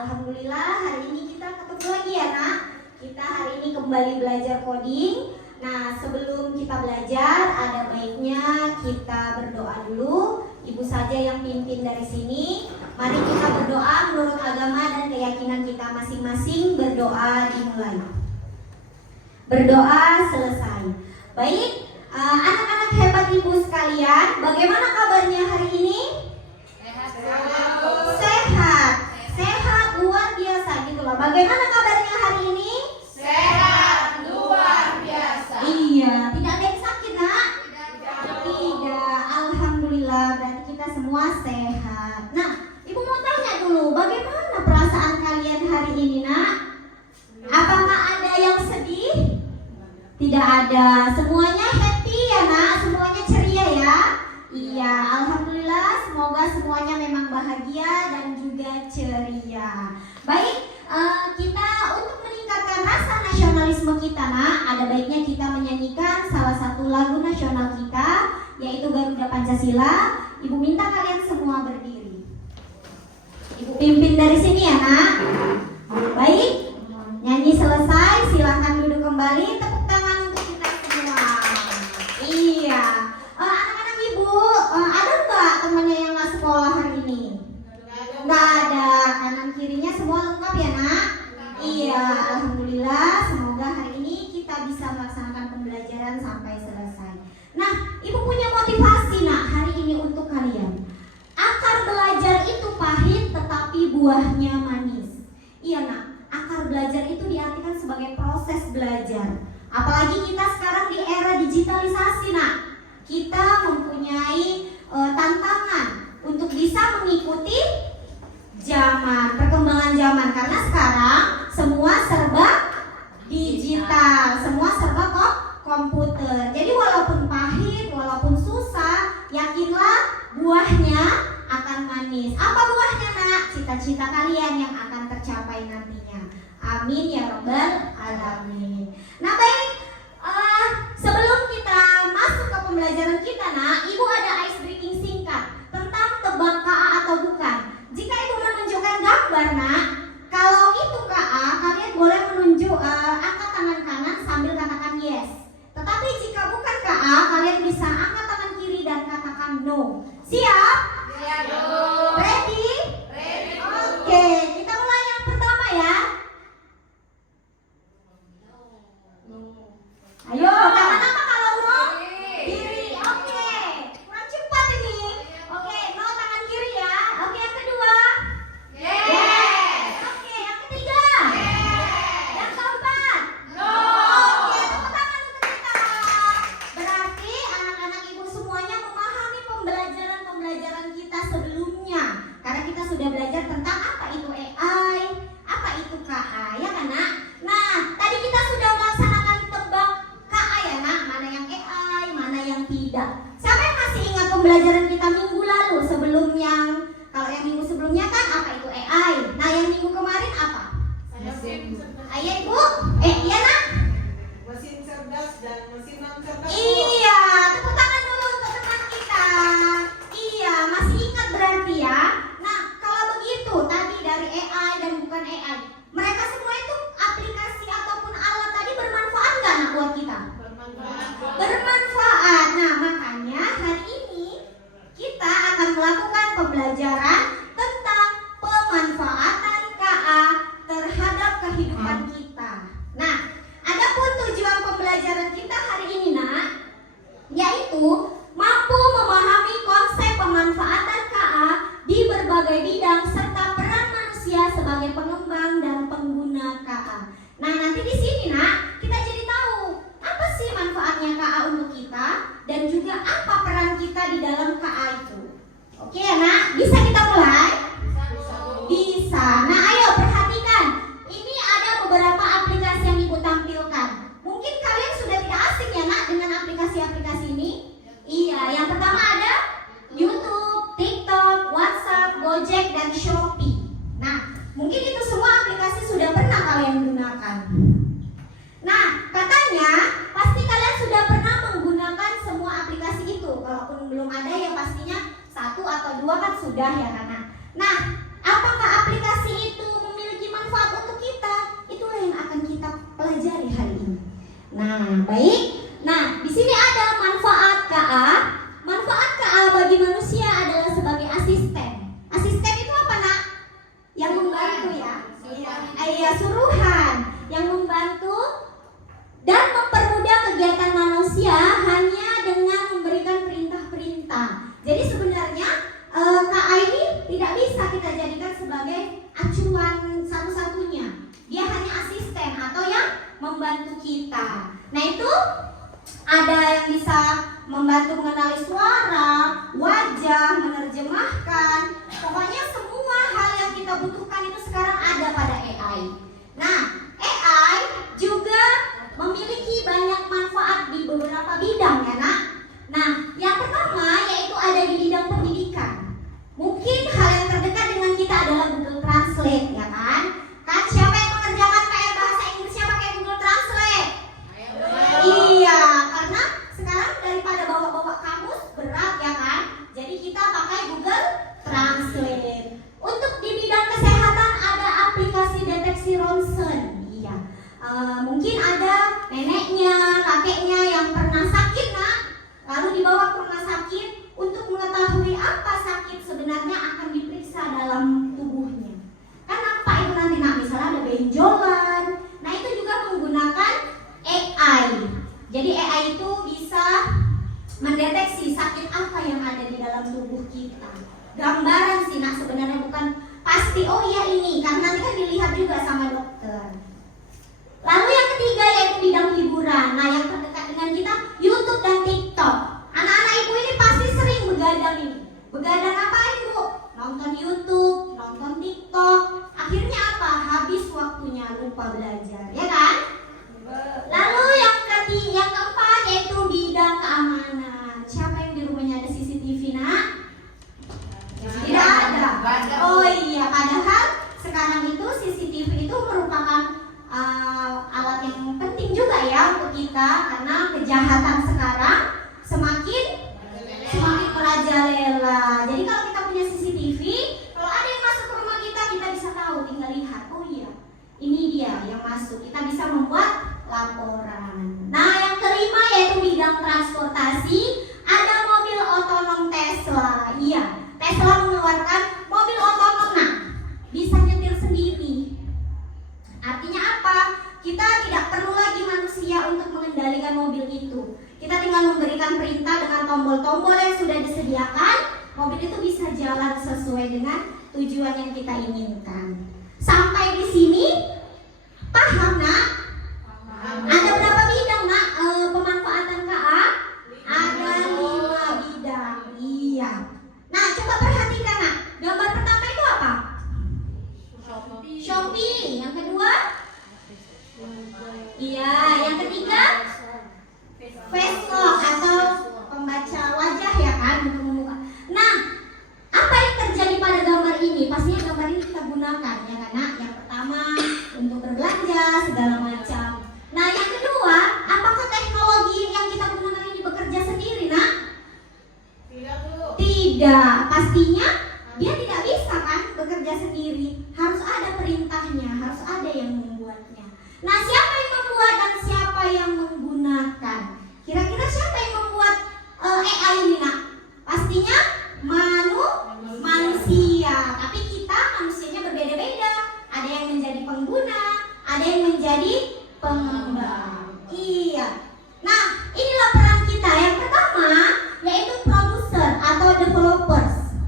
Alhamdulillah hari ini kita ketemu lagi ya nak. Kita hari ini kembali belajar coding. Nah sebelum kita belajar ada baiknya kita berdoa dulu. Ibu saja yang pimpin dari sini. Mari kita berdoa menurut agama dan keyakinan kita masing-masing. Berdoa dimulai. Berdoa selesai. Baik, anak-anak hebat ibu sekalian, bagaimana kabarnya hari ini? Sehat luar biasa gitu loh. Bagaimana kabarnya hari ini? Sehat luar biasa. Iya, tidak ada yang sakit nak? Tidak. Alhamdulillah, berarti kita semua sehat. Nah, ibu mau tanya dulu, bagaimana perasaan kalian hari ini nak? Apakah ada yang sedih? Tidak ada. Semuanya happy ya nak? Semuanya ceria ya? Iya, alhamdulillah. Semoga semuanya memang bahagia dan juga ceria. Baik, kita untuk meningkatkan rasa nasionalisme kita nak, ada baiknya kita menyanyikan salah satu lagu nasional kita, yaitu Garuda Pancasila. Ibu minta kalian semua berdiri. Ibu pimpin dari sini ya nak. Baik, nyanyi selesai, silahkan duduk kembali. Tepuk tangan untuk kita semua. Iya. Anak-anak ibu, ada nggak temannya yang nggak sekolah hari ini? Nggak ada. Kanan kirinya semua lengkap ya nak? Iya, alhamdulillah. Semoga hari ini kita bisa melaksanakan pembelajaran sampai selesai. Nah, ibu punya motivasi nak hari ini untuk kalian. Akar belajar itu pahit, tetapi buahnya manis. Iya nak, akar belajar itu diartikan sebagai proses belajar. Apalagi kita sekarang di era digitalisasi nak. Kita mempunyai tantangan untuk bisa mengikuti zaman, perkembangan zaman, karena sekarang semua serba digital, semua serba komputer. Jadi walaupun pahit, walaupun susah, yakinlah buahnya akan manis. Apa buahnya nak? Cita-cita kalian yang akan tercapai nantinya. Amin ya rabbal alamin. Nah baik, sebelum kita masuk ke pembelajaran kita nak, ibu ada ice breaking singkat tentang tebak KA atau bukan. Jika ibu menunjukkan gambar nak, kalau itu KA, kalian boleh menunjuk angkat tangan kanan sambil katakan yes. Tetapi jika bukan KA, kalian bisa angkat tangan kiri dan katakan no. Siap? Siap. Ready? Ready. Oke, kita mulai yang pertama ya. Ayo, tangan apa kalau no? Kiri. Oke. Kurang cepat ini. Oke, no tangan kiri ya. Oke, yang kedua. Yes. Oke, yang ketiga. Yes. Yang keempat. No. Oke, tepuk tangan untuk kita. Berarti anak-anak ibu semuanya memahami pembelajaran kita sebelumnya. Karena kita sudah belajar tentang apa itu AI, apa itu KA, ya kan nak? Nah, tadi kita sudah melaksanakan tebak KA ya nak, mana yang AI, mana yang tidak. Siapa yang masih ingat pembelajaran kita minggu lalu sebelum kalau yang minggu sebelumnya kan apa itu AI. Nah, yang minggu kemarin apa? Ayah ibu? Iya nak? Mesin cerdas dan mesin non cerdas. Iya, tepuk tangan dulu untuk teman kita. Iya, masih ingat berarti ya. Nah, kalau begitu tadi dari AI dan bukan AI, mereka semua itu aplikasi ataupun alat tadi bermanfaat nggak nak buat kita? Bermanfaat. Nah, makanya hari ini kita akan melakukan pembelajaran tentang pemanfaatan KA terhadap kehidupan kita. Nah, adapun tujuan pembelajaran kita hari ini nak, yaitu mampu memahami konsep pemanfaatan KA di berbagai bidang serta peran manusia sebagai pengembang dan pengguna KA. Nah, nanti di sini nak, kita jadi tahu apa sih manfaatnya KA untuk kita dan juga apa peran kita di dalam KA itu. Oke ya nak, bisa kita mulai? Bisa. Nah, ayo perhatikan. Ini ada beberapa aplikasi yang ibu tampilkan. Mungkin kalian sudah tidak asing ya nak dengan aplikasi-aplikasi ini. Iya, yang pertama ada YouTube, TikTok, WhatsApp, Gojek, dan Shopee. Nah, mungkin itu semua aplikasi sudah pernah kalian gunakan. Nah, katanya pasti kalian sudah pernah menggunakan semua aplikasi itu. Kalaupun belum ada ya pastinya 1 atau 2 kan sudah ya kan. Nah, apakah aplikasi itu Nah, baik. Nah, di sini ada manfaat KA. Manfaat KA bagi manusia adalah sebagai asisten. Asisten itu apa, Nak? Yang membantu ya. Iya, suruhan yang membantu dan mempermudah kegiatan manusia hanya dengan memberikan perintah-perintah. Jadi sebenarnya KA ini tidak bisa kita jadikan sebagai acuan satu-satunya. Dia hanya asisten atau yang membantu kita. Nah, itu ada yang bisa membantu mengenali suara, wajah, menerjemahkan. Pokoknya semua hal yang kita butuhkan itu sekarang ada pada AI. Nah, AI juga memiliki banyak manfaat di beberapa bidang ya, Nak. Nah, yang pertama yaitu ada di bidang pendidikan. Mungkin hal yang terdekat dengan kita adalah Google Translate, ya kan? Kan siapa yang mengerjakan PR bahasa Inggrisnya pakai Google Translate? Iya, karena sekarang daripada bawa-bawa kamus berat ya kan? Jadi kita pakai Google Translate. Untuk di bidang kesehatan ada aplikasi deteksi ronsen. Iya. Mungkin ada neneknya, kakeknya yang pernah sakit, Nak. Lalu dibawa ke rumah sakit untuk mengetahui apa sakit sebenarnya akan diperiksa dalam tubuhnya. Kan apa itu nanti, Nak? Misalnya ada benjolan. Nah, itu juga menggunakan AI. Jadi AI itu bisa mendeteksi sakit apa yang ada di dalam tubuh kita. Gambaran sih, Nak, sebenarnya bukan pasti oh iya ini, karena nanti kan dilihat juga sama dokter. Lalu yang ketiga yaitu bidang hiburan. Nah, yang terdekat dengan kita YouTube dan TikTok. Anak-anak ibu ini pasti sering begadang ini. Begadang apa ibu? Nonton YouTube, nonton TikTok. Akhirnya apa? Habis waktunya, lupa belajar, ya kan? Lalu yang keempat yaitu bidang keamanan. Siapa yang di rumahnya ada CCTV, Nak? Tidak ada. Oh iya, padahal sekarang itu CCTV itu merupakan alat yang penting juga ya untuk kita, karena kejahatan sekarang semakin merajalela. Jadi kalau kita punya CCTV, kalau ada yang masuk ke rumah kita bisa tahu, tinggal lihat, oh iya, ini dia yang masuk. Kita bisa membuat laporan. Nah, yang kelima yaitu bidang transportasi, ada mobil otonom Tesla. Iya, Tesla mengeluarkan mobil otonom, Nah, bisa nyetir sendiri. Artinya apa? Kita tidak perlu lagi manusia untuk mengendalikan mobil itu. Kita tinggal memberikan perintah dengan tombol-tombol yang sudah disediakan. Mobil itu bisa jalan sesuai dengan tujuan yang kita inginkan. Sampai di sini paham, Nak? Ada berapa bidang, Nak? Pemanfaatan KA? Ada 5 bidang. Iya. Nah, coba perhatikan, Nak. Gambar pertama itu apa? Shopee. Yang kedua? Iya. Yang ketiga? Facebook atau pembaca wajah ya kan, untuk membuka. Nah, apa yang terjadi pada gambar ini? Pastinya gambar ini kita gunakan ya kan, Nak? Yang pertama untuk berbelanja segala macam. Nah, yang kedua, apakah teknologi yang kita gunakan ini bekerja sendiri, Nak? Tidak. Pastinya dia tidak bisa kan bekerja sendiri. Harus ada perintahnya, harus ada yang membuatnya. Nah, siapa yang membuat dan siapa yang menggunakan? Kira-kira siapa yang membuat AI ini, Nak? Pastinya manusia. Tapi kita manusianya berbeda-beda. Ada yang menjadi pengguna, ada yang menjadi pengembang. Iya. Nah, inilah peran kita. Yang pertama yaitu produser atau developers.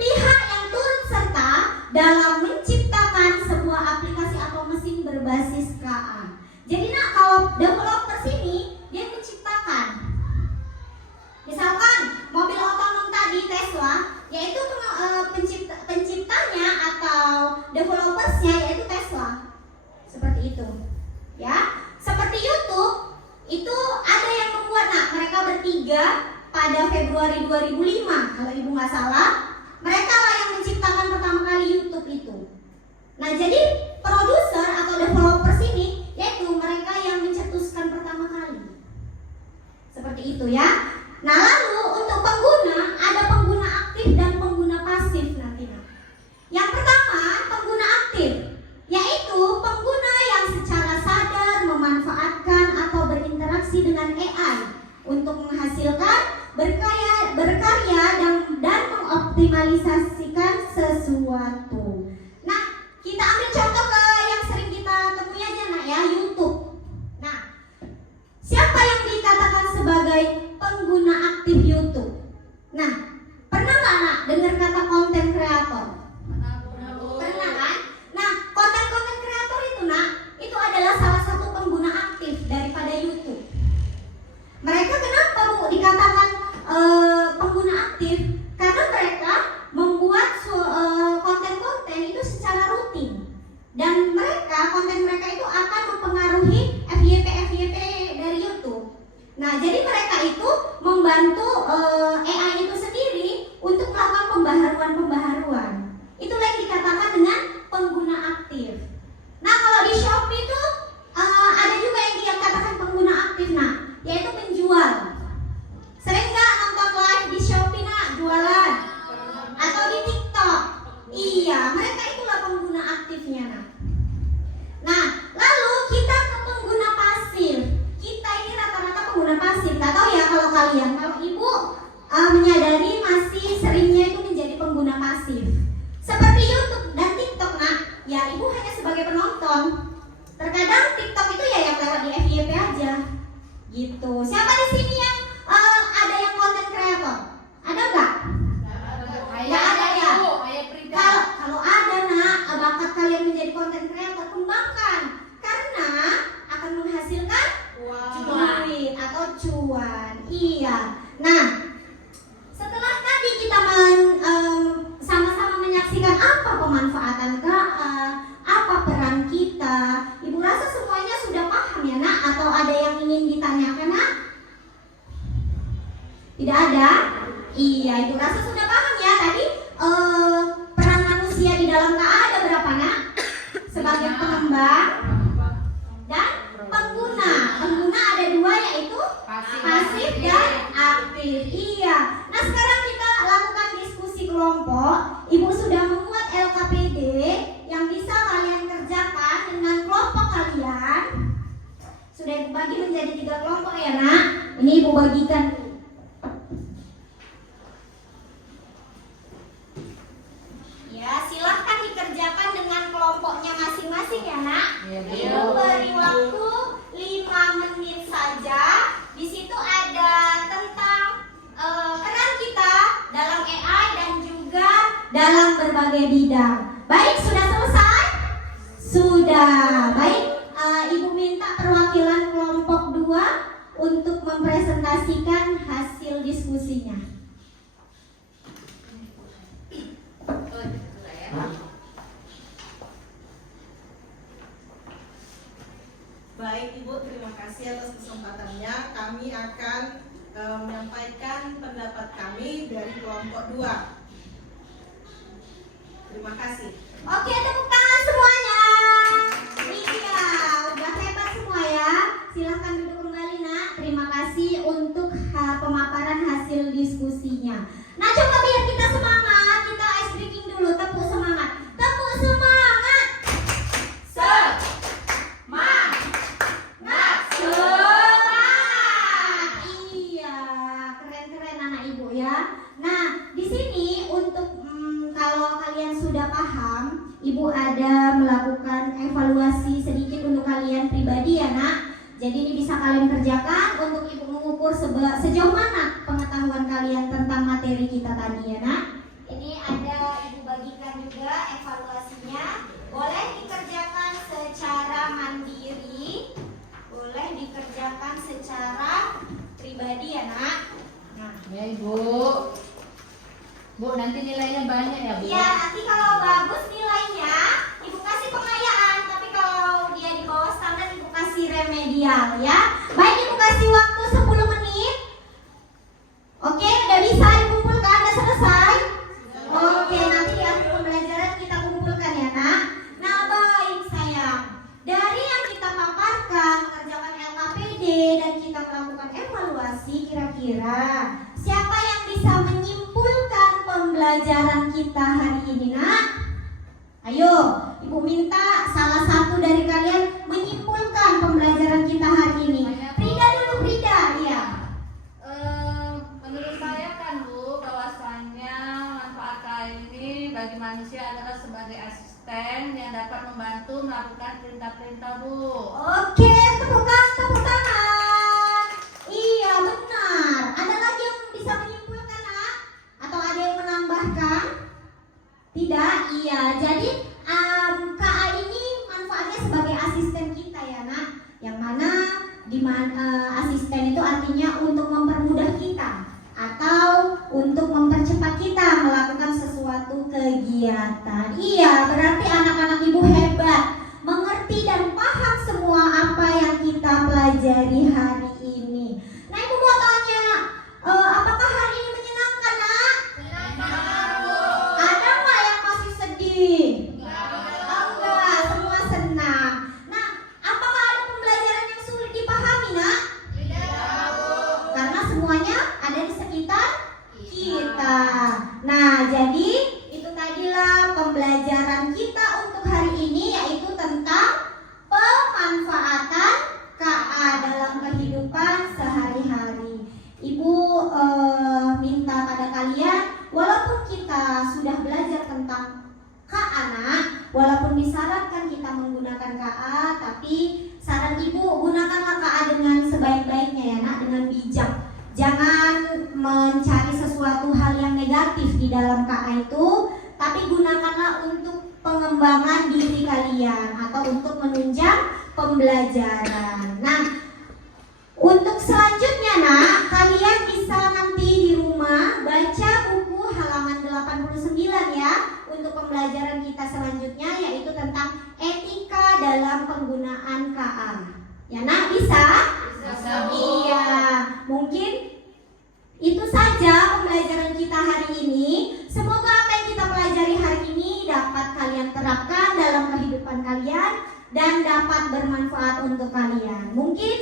Pihak yang turut serta dalam menciptakan sebuah aplikasi atau mesin berbasis KA. Jadi, Nak, kalau developers ini dia menciptakan. Misalkan mobil otonom tadi Tesla, yaitu penciptanya atau developersnya yaitu Tesla. Seperti itu. Ya. Seperti YouTube, itu ada yang membuat, Nak, mereka bertiga pada Februari 2005 kalau ibu nggak salah. Mereka lah yang menciptakan pertama kali YouTube itu. Nah, jadi produser atau developers ini yaitu mereka yang mencetuskan pertama kali. Seperti itu ya. Nah, lalu untuk pengguna ada pengguna aktif dan pengguna pasif nanti, Nak. Yang pertama, pengguna aktif, yaitu pengguna yang secara sadar memanfaatkan sebagai pengguna aktif YouTube. Nah, pernah nggak nak dengar kata konten kreator? Pernah kan? Nah, konten kreator itu nak, itu adalah salah satu pengguna aktif daripada YouTube. Mereka kenapa Bu dikatakan pengguna aktif? Karena mereka membuat konten-konten itu secara rutin, dan konten mereka itu akan mempengaruhi FYP dari YouTube. Nah, jadi mereka itu membantu AI itu sendiri untuk melakukan pembaharuan. Itulah yang dikatakan dengan pengguna aktif. Nah, kalau di Shopee itu ada juga yang dikatakan pengguna aktif, nah, yaitu penjual. Sering nggak nonton live di Shopee nak jualan? Atau di TikTok? Iya, mereka itulah pengguna aktifnya nak. Nah, lalu kita ke pengguna pasif. Kita ini rata-rata pengguna pasif. Gak tahu ya kalau kalian, kalau ibu menyadari masih seringnya itu menjadi pengguna pasif. Seperti YouTube dan TikTok nak, ya ibu hanya sebagai penonton. Terkadang TikTok itu ya yang lewat di FYP aja, gitu. Siapa di sini yang ada yang konten kreator? Ada nggak? Ayah ada ya. Kalau ada nak, bakat kalian menjadi konten kreator, kembangkan, karena akan menghasilkan duit atau cuan. Iya. Nah, setelah tadi kita sama-sama menyaksikan apa pemanfaatan KA, apa peran kita, ibu rasa semuanya sudah paham ya nak? Atau ada yang ingin ditanyakan nak? Tidak ada? Iya, ibu rasa sudah paham ya tadi. Peran manusia di dalam KA ada berapa nak? Sebagai pengembang dan pengguna. Pengguna ada dua, yaitu pasif dan aktif. Iya. Nah, sekarang kita lakukan diskusi kelompok. Ibu sudah membuat LKPD yang bisa kalian kerjakan dengan kelompok kalian. Sudah ibu bagi menjadi 3 kelompok ya nak. Ini ibu bagikan. Ya, silahkan dikerjakan dengan kelompoknya masing-masing ya nak. Ibu beri waktu 5 menit saja. Di situ ada tentang peran kita dalam AI dan juga dalam berbagai bidang. Baik, sudah selesai? Sudah. Baik, ibu minta perwakilan kelompok 2 untuk mempresentasikan hasil diskusinya. Baik Ibu, terima kasih atas kesempatannya. Kami akan menyampaikan pendapat kami dari kelompok 2. Terima kasih. Oke, tepuk tangan semuanya. Iya, udah hebat semua ya. Silahkan duduk kembali nak. Terima kasih untuk pemaparan hasil diskusinya. Nah, coba biar kita semangat, kita ice breaking dulu. Tepuk semangat. Tepuk semangat. Iya, keren-keren anak ibu ya. Nah, di sini untuk kalau kalian sudah paham, ibu ada melakukan evaluasi sedikit untuk kalian pribadi ya nak. Jadi ini bisa kalian kerjakan untuk ibu mengukur sejauh mana pengetahuan kalian tentang materi kita tadi ya nak. Ini ada ibu bagikan juga evaluasinya. Boleh dikerjakan secara mandiri, boleh dikerjakan secara pribadi ya nak. Nah, Ya Ibu. Bu, nanti nilainya banyak ya Bu? iya, nanti kalau bagus nilainya, ibu kasih pengayaan. Tapi kalau dia di bawah standar, ibu kasih remedial ya. Baik, ibu kasih waktu 10 menit. Oke, udah bisa dikumpulkan, udah selesai? Oke, nanti di akhir pembelajaran kita kumpulkan ya nak. Nah baik sayang, dari yang kita paparkan, mengerjakan LKPD dan kita melakukan evaluasi, kira-kira siapa yang bisa menyimpulkan pembelajaran kita hari ini nak? Ayo, ibu minta salah satu dari kalian menyimpulkan pembelajaran kita hari ini. Frida dulu, Frida, iya. Menurut saya kan Bu, bahwasannya manfaat KAI ini bagi manusia adalah sebagai asisten yang dapat membantu melakukan perintah-perintah Bu. Oke, tepuk tangan. Iya, benar. Tidak, iya. Jadi KA ini manfaatnya sebagai asisten kita ya nak. Yang mana asisten itu artinya untuk mempermudah kita atau untuk mempercepat kita melakukan sesuatu kegiatan. Iya, berarti anak-anak ibu hebat, mengerti dan paham semua apa yang kita pelajari hari ini. Nah, ibu mau tanya, apakah hari ini menyenangkan nak? Ada nggak yang masih sedih? Enggak, semua senang. Nah, apakah ada pembelajaran yang sulit dipahami nak? Karena semuanya ada di sekitar kita. Nah, jadi itu tadilah pembelajaran kita untuk hari ini, yaitu tentang pemanfaatan KA dalam kehidupan sehari-hari. Ibu minta pada kalian, walaupun kita sudah belajar tentang KA nak, walaupun disarankan kita menggunakan KA, tapi saran ibu gunakanlah KA dengan sebaik-baiknya ya nak, dengan bijak. Jangan mencari sesuatu hal yang negatif di dalam KA itu, tapi gunakanlah untuk pengembangan diri kalian atau untuk menunjang pembelajaran. Nah, untuk selanjutnya nak, kalian bisa nanti di rumah baca buku halaman 89 ya, untuk pembelajaran kita selanjutnya, yaitu tentang etika dalam penggunaan KA. Ya nak, bisa? Iya, mungkin itu saja pembelajaran kita hari ini. Semoga apa yang kita pelajari hari ini dapat kalian terapkan dalam kehidupan kalian dan dapat bermanfaat untuk kalian. Mungkin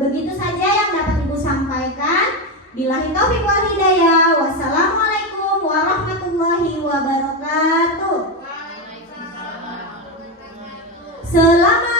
begitu saja yang dapat ibu sampaikan. Billahi taufiq wal hidayah. Wassalamualaikum warahmatullahi wabarakatuh. Selamat